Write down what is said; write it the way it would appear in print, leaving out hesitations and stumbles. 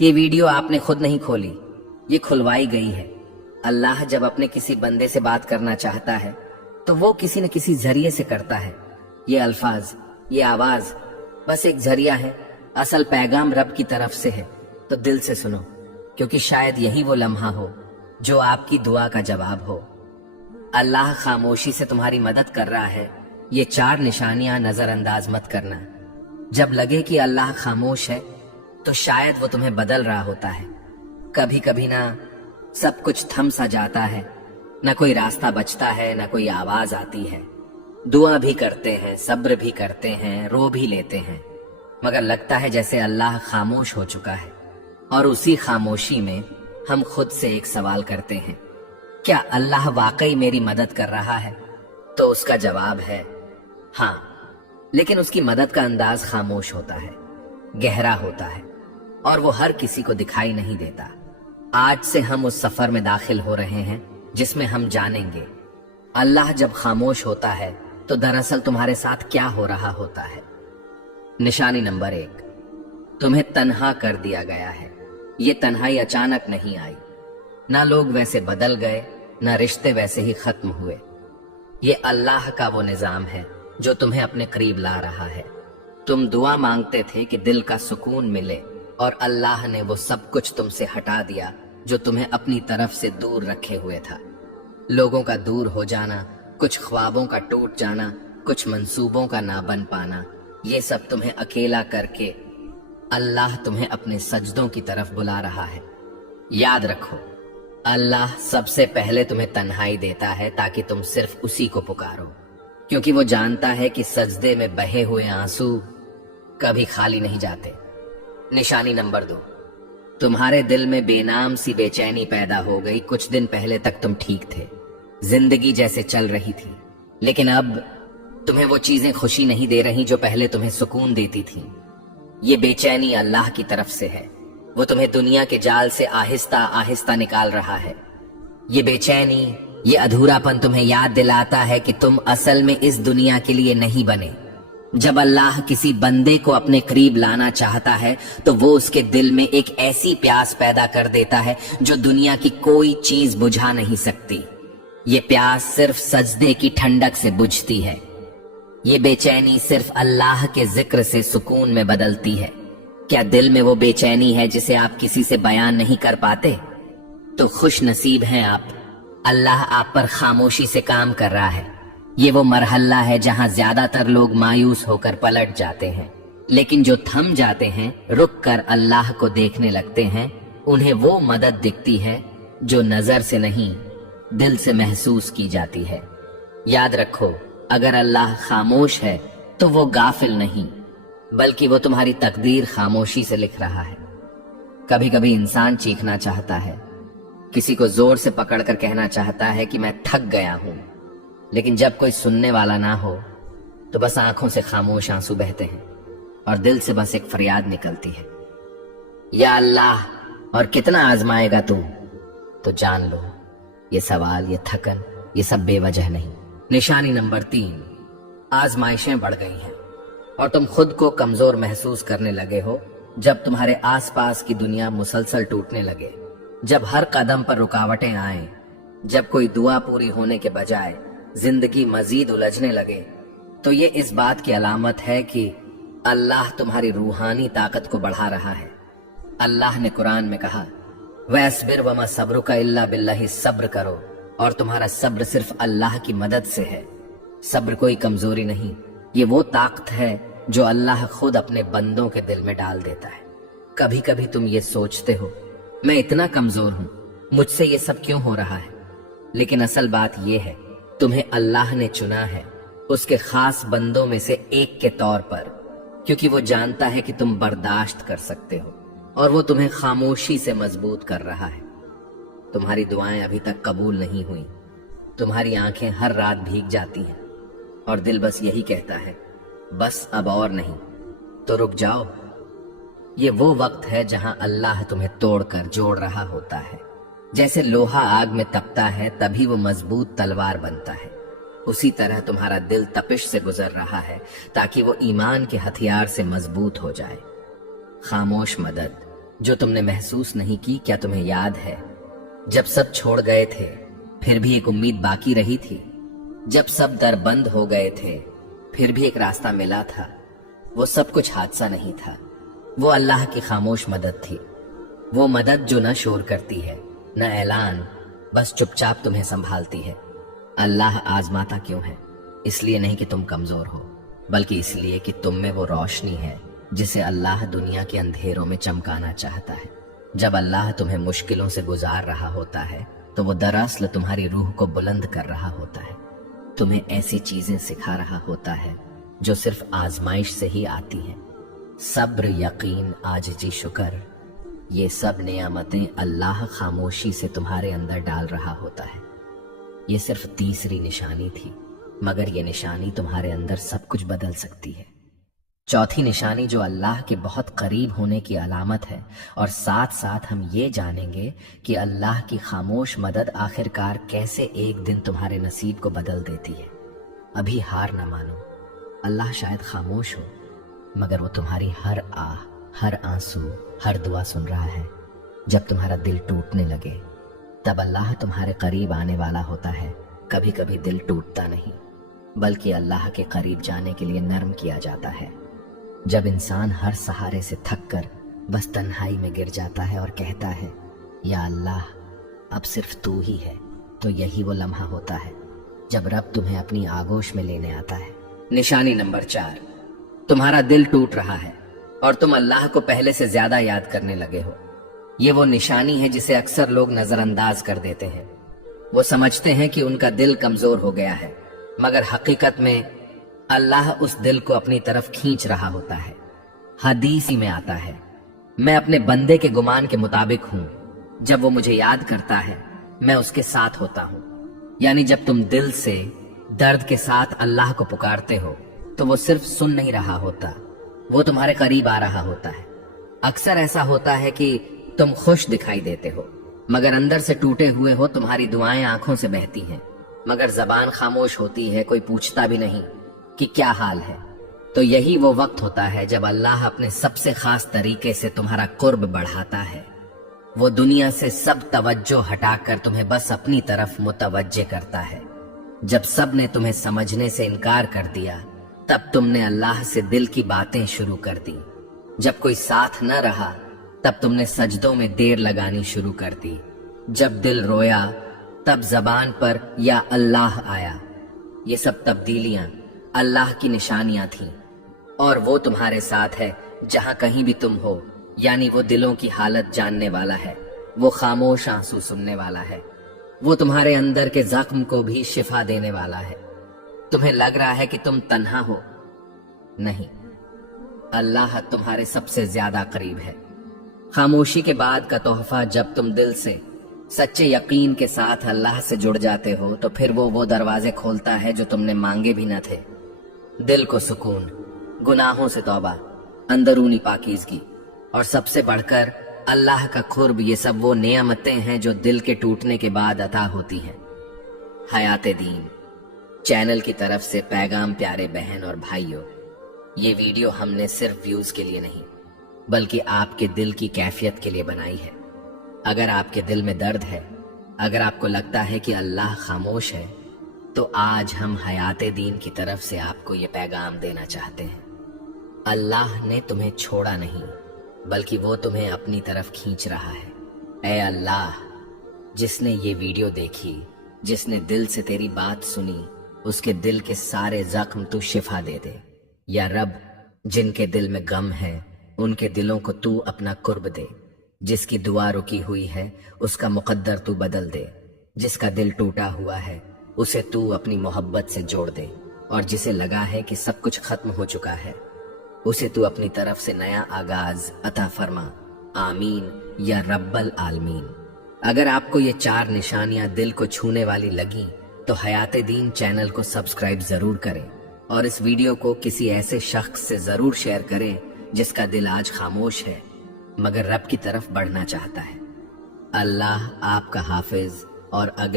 ये वीडियो आपने खुद नहीं खोली, ये खुलवाई गई है। अल्लाह जब अपने किसी बंदे से बात करना चाहता है तो वो किसी न किसी जरिए से करता है। ये अल्फाज, ये आवाज बस एक जरिया है, असल पैगाम रब की तरफ से है। तो दिल से सुनो, क्योंकि शायद यही वो लम्हा हो जो आपकी दुआ का जवाब हो। अल्लाह खामोशी से तुम्हारी मदद कर रहा है, ये 4 निशानियां नजरअंदाज मत करना। जब लगे कि अल्लाह खामोश है तो शायद वो तुम्हें बदल रहा होता है। कभी कभी ना सब कुछ थम सा जाता है, ना कोई रास्ता बचता है, ना कोई आवाज आती है। दुआ भी करते हैं, सब्र भी करते हैं, रो भी लेते हैं, मगर लगता है जैसे अल्लाह खामोश हो चुका है। और उसी खामोशी में हम खुद से एक सवाल करते हैं, क्या अल्लाह वाकई मेरी मदद कर रहा है? तो उसका जवाब है हाँ, लेकिन उसकी मदद का अंदाज खामोश होता है, गहरा होता है, और वो हर किसी को दिखाई नहीं देता। आज से हम उस सफर में दाखिल हो रहे हैं जिसमें हम जानेंगे अल्लाह जब खामोश होता है तो दरअसल तुम्हारे साथ क्या हो रहा होता है। निशानी नंबर 1, तुम्हें तन्हा कर दिया गया है। ये तन्हाई अचानक नहीं आई, ना लोग वैसे बदल गए, ना रिश्ते वैसे ही खत्म हुए। ये अल्लाह का वो निजाम है जो तुम्हें अपने करीब ला रहा है। तुम दुआ मांगते थे कि दिल का सुकून मिले, और अल्लाह ने वो सब कुछ तुमसे हटा दिया जो तुम्हें अपनी तरफ से दूर रखे हुए था। लोगों का दूर हो जाना, कुछ ख्वाबों का टूट जाना, कुछ मंसूबों का ना बन पाना, ये सब तुम्हें अकेला करके अल्लाह तुम्हें अपने सजदों की तरफ बुला रहा है। याद रखो, अल्लाह सबसे पहले तुम्हें तन्हाई देता है ताकि तुम सिर्फ उसी को पुकारो, क्योंकि वो जानता है कि सजदे में बहे हुए आंसू कभी खाली नहीं जाते। निशानी नंबर 2, तुम्हारे दिल में बेनाम सी बेचैनी पैदा हो गई। कुछ दिन पहले तक तुम ठीक थे, जिंदगी जैसे चल रही थी, लेकिन अब तुम्हें वो चीजें खुशी नहीं दे रही जो पहले तुम्हें सुकून देती थी। ये बेचैनी अल्लाह की तरफ से है, वो तुम्हें दुनिया के जाल से आहिस्ता आहिस्ता निकाल रहा है। ये बेचैनी, ये अधूरापन तुम्हें याद दिलाता है कि तुम असल में इस दुनिया के लिए नहीं बने। जब अल्लाह किसी बंदे को अपने करीब लाना चाहता है तो वो उसके दिल में एक ऐसी प्यास पैदा कर देता है जो दुनिया की कोई चीज बुझा नहीं सकती। ये प्यास सिर्फ सजदे की ठंडक से बुझती है। ये बेचैनी सिर्फ अल्लाह के जिक्र से सुकून में बदलती है। क्या दिल में वो बेचैनी है जिसे आप किसी से बयान नहीं कर पाते? तो खुश नसीब हैं आप, अल्लाह आप पर खामोशी से काम कर रहा है। ये वो मरहला है जहां ज्यादातर लोग मायूस होकर पलट जाते हैं, लेकिन जो थम जाते हैं, रुक कर अल्लाह को देखने लगते हैं, उन्हें वो मदद दिखती है जो नजर से नहीं, दिल से महसूस की जाती है। याद रखो, अगर अल्लाह खामोश है तो वो गाफिल नहीं, बल्कि वो तुम्हारी तकदीर खामोशी से लिख रहा है। कभी कभी इंसान चीखना चाहता है, किसी को जोर से पकड़कर कहना चाहता है कि मैं थक गया हूं, लेकिन जब कोई सुनने वाला ना हो तो बस आंखों से खामोश आंसू बहते हैं और दिल से बस एक फरियाद निकलती है, या अल्लाह, और कितना आजमाएगा तू? तो जान लो, ये सवाल, ये थकन, ये सब बेवजह नहीं। निशानी नंबर 3, आजमाइशें बढ़ गई हैं और तुम खुद को कमजोर महसूस करने लगे हो। जब तुम्हारे आसपास की दुनिया मुसलसल टूटने लगे, जब हर कदम पर रुकावटें आए, जब कोई दुआ पूरी होने के बजाय जिंदगी मजीद उलझने लगे, तो ये इस बात की अलामत है कि अल्लाह तुम्हारी रूहानी ताकत को बढ़ा रहा है। अल्लाह ने कुरान में कहा, वस्बिर वमा सब्रुका इल्ला बिल्लाहि, सब्र करो और तुम्हारा सब्र सिर्फ अल्लाह की मदद से है। सब्र कोई कमजोरी नहीं, ये वो ताकत है जो अल्लाह खुद अपने बंदों के दिल में डाल देता है। कभी कभी तुम ये सोचते हो, मैं इतना कमजोर हूं, मुझसे ये सब क्यों हो रहा है? लेकिन असल बात ये है, तुम्हें अल्लाह ने चुना है उसके खास बंदों में से एक के तौर पर, क्योंकि वो जानता है कि तुम बर्दाश्त कर सकते हो, और वो तुम्हें खामोशी से मजबूत कर रहा है। तुम्हारी दुआएं अभी तक कबूल नहीं हुई, तुम्हारी आंखें हर रात भीग जाती हैं और दिल बस यही कहता है, बस अब और नहीं। तो रुक जाओ, ये वो वक्त है जहां अल्लाह तुम्हें तोड़कर जोड़ रहा होता है। जैसे लोहा आग में तपता है तभी वो मजबूत तलवार बनता है, उसी तरह तुम्हारा दिल तपिश से गुजर रहा है ताकि वो ईमान के हथियार से मजबूत हो जाए। खामोश मदद, जो तुमने महसूस नहीं की, क्या तुम्हें याद है जब सब छोड़ गए थे फिर भी एक उम्मीद बाकी रही थी? जब सब दर बंद हो गए थे फिर भी एक रास्ता मिला था। वो सब कुछ हादसा नहीं था, वो अल्लाह की खामोश मदद थी। वो मदद जो न शोर करती है न ऐलान, बस चुपचाप तुम्हें संभालती है। अल्लाह आजमाता क्यों है? इसलिए नहीं कि तुम कमजोर हो, बल्कि इसलिए कि तुम में वो रोशनी है जिसे अल्लाह दुनिया के अंधेरों में चमकाना चाहता है। जब अल्लाह तुम्हें मुश्किलों से गुजार रहा होता है तो वो दरअसल तुम्हारी रूह को बुलंद कर रहा होता है, तुम्हें ऐसी चीजें सिखा रहा होता है जो सिर्फ आजमाइश से ही आती हैं। सब्र, यकीन, आजिज़ी, शुक्र, ये सब नेमतें अल्लाह खामोशी से तुम्हारे अंदर डाल रहा होता है। ये सिर्फ तीसरी निशानी थी, मगर ये निशानी तुम्हारे अंदर सब कुछ बदल सकती है। चौथी निशानी जो अल्लाह के बहुत करीब होने की अलामत है, और साथ साथ हम ये जानेंगे कि अल्लाह की खामोश मदद आखिरकार कैसे एक दिन तुम्हारे नसीब को बदल देती है। अभी हार ना मानो, अल्लाह शायद खामोश हो, मगर वो तुम्हारी हर आह, हर आंसू, हर दुआ सुन रहा है। जब तुम्हारा दिल टूटने लगे तब अल्लाह तुम्हारे करीब आने वाला होता है। कभी कभी दिल टूटता नहीं, बल्कि अल्लाह के करीब जाने के लिए नर्म किया जाता है। जब इंसान हर सहारे से थक कर बस तन्हाई में गिर जाता है और कहता है, या अल्लाह अब सिर्फ तू ही है, तो यही वो लम्हा होता है जब रब तुम्हें अपनी आगोश में लेने आता है। निशानी नंबर 4, तुम्हारा दिल टूट रहा है और तुम अल्लाह को पहले से ज्यादा याद करने लगे हो। ये वो निशानी है जिसे अक्सर लोग नजरअंदाज कर देते हैं। वो समझते हैं कि उनका दिल कमजोर हो गया है, मगर हकीकत में अल्लाह उस दिल को अपनी तरफ खींच रहा होता है। हदीस ही में आता है, मैं अपने बंदे के गुमान के मुताबिक हूं, जब वो मुझे याद करता है मैं उसके साथ होता हूं। यानी जब तुम दिल से दर्द के साथ अल्लाह को पुकारते हो तो वो सिर्फ सुन नहीं रहा होता, वो तुम्हारे करीब आ रहा होता है। अक्सर ऐसा होता है कि तुम खुश दिखाई देते हो, मगर अंदर से टूटे हुए हो। तुम्हारी दुआएं आंखों से बहती हैं, मगर जबान खामोश होती है, कोई पूछता भी नहीं कि क्या हाल है। तो यही वो वक्त होता है जब अल्लाह अपने सबसे खास तरीके से तुम्हारा कुर्ब बढ़ाता है। वो दुनिया से सब तवज्जो हटाकर तुम्हें बस अपनी तरफ मुतवज्जे करता है। जब सब ने तुम्हें समझने से इनकार कर दिया, तब तुमने अल्लाह से दिल की बातें शुरू कर दी। जब कोई साथ न रहा, तब तुमने सजदों में देर लगानी शुरू कर दी। जब दिल रोया, तब जबान पर या अल्लाह आया। ये सब तब्दीलियां अल्लाह की निशानियां थीं, और वो तुम्हारे साथ है जहां कहीं भी तुम हो। यानी वो दिलों की हालत जानने वाला है, वो खामोश आंसू सुनने वाला है, वो तुम्हारे अंदर के जख्म को भी शिफा देने वाला है। तुम्हें लग रहा है कि तुम तन्हा हो, नहीं, अल्लाह तुम्हारे सबसे ज्यादा करीब है। खामोशी के बाद का तोहफा, जब तुम दिल से सच्चे यकीन के साथ अल्लाह से जुड़ जाते हो तो फिर वो दरवाजे खोलता है जो तुमने मांगे भी न थे। दिल को सुकून, गुनाहों से तौबा, अंदरूनी पाकीज़गी और सबसे बढ़कर अल्लाह का कुर्ब, ये सब वो नेमतें हैं जो दिल के टूटने के बाद अता होती हैं। हयाते दीन चैनल की तरफ से पैगाम प्यारे बहन और भाइयों, ये वीडियो हमने सिर्फ व्यूज के लिए नहीं, बल्कि आपके दिल की कैफियत के लिए बनाई है। अगर आपके दिल में दर्द है, अगर आपको लगता है कि अल्लाह खामोश है, तो आज हम हयाते दीन की तरफ से आपको ये पैगाम देना चाहते हैं। अल्लाह ने तुम्हें छोड़ा नहीं, बल्कि वो तुम्हें अपनी तरफ खींच रहा है। ऐ अल्लाह, जिसने ये वीडियो देखी, जिसने दिल से तेरी बात सुनी, उसके दिल के सारे जख्म तू शिफा दे दे। या रब, जिनके दिल में गम है उनके दिलों को तू अपना कुर्ब दे। जिसकी दुआ रुकी हुई है उसका मुकद्दर तू बदल दे। जिसका दिल टूटा हुआ है उसे तू अपनी मोहब्बत से जोड़ दे, और जिसे लगा है कि सब कुछ खत्म हो चुका है उसे तू अपनी तरफ से नया आगाज अता फरमा। आमीन या रब्बल आलमीन। अगर आपको ये 4 निशानियां दिल को छूने वाली लगी तो हयाते दीन चैनल को सब्सक्राइब जरूर करें, और इस वीडियो को किसी ऐसे शख्स से जरूर शेयर करें जिसका दिल आज खामोश है मगर रब की तरफ बढ़ना चाहता है। अल्लाह आपका हाफिज और अगले